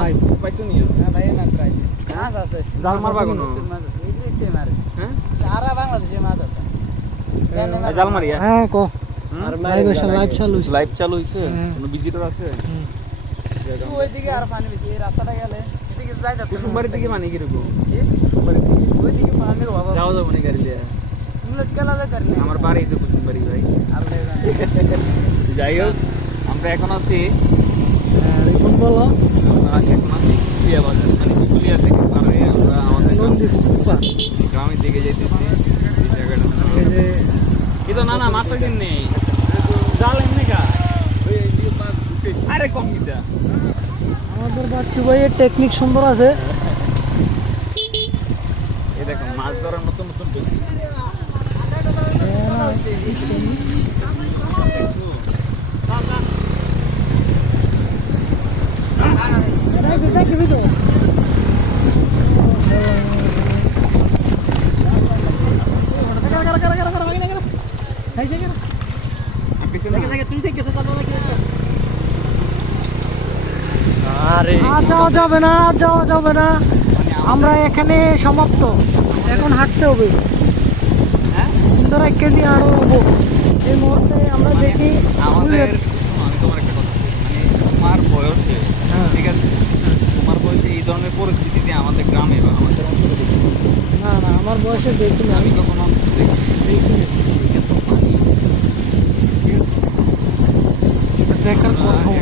live পাইছো নিও না ভাই না প্রাইস মাছ আছে জাল মারবা কোনো মাছ আছে এই যে মারে হ্যাঁ সারা বাংলাদেশে মাছ আছে জাল মারিয়া হ্যাঁ কো আর লাইভ চালু লাইভ চালু হইছে কোনো ভিজিটর আছে ওইদিকে আর পানি বেশি এই রাস্তাটা গেলে এদিকে যাইতে কুসুমবাড়ির দিকে পানি কিরকম ওইদিকে পানির অভাব যাওয়া যাবো না গাড়ি দিয়ে মুলত গেলা যায় কারণে আমার বাড়ি তো কুসুমবাড়ি ভাই আল্লাহ যাই হোক আমরা এখন আছি এখন বলো এখন আছি কুলিয়া বাজার মানে কুলিয়া থেকে পারে আমরা আমাদের নন্দীপুর গ্রামের দিকে যাইতেছি এই জায়গাটা এই যে কিন্তু না না মাছের দিন নেই জাল এমনি গা আরে কম কিটা আমাদের বাচ্চু ভাইয়ের টেকনিক সুন্দর আছে এই দেখো মাছ ধরার নতুন নতুন টেকনিক আর যাওয়া যাবে না আর যাওয়া যাবে না আমরা এখানে সমাপ্ত এখন হাঁটতে হবে সুন্দর এক কেজি আরো হবো এই মুহূর্তে আমরা দেখি আমাদের আমি তোমার একটা কথা বলি, মানে তোমার বয়সে ঠিক আছে তোমার বয়সে এই ধরনের পরিস্থিতিতে আমাদের গ্রামে বা আমাদের অঞ্চলে দেখি না না আমার বয়সে দেখি না আমি কখনো দেখি এত পানি দেখার কথা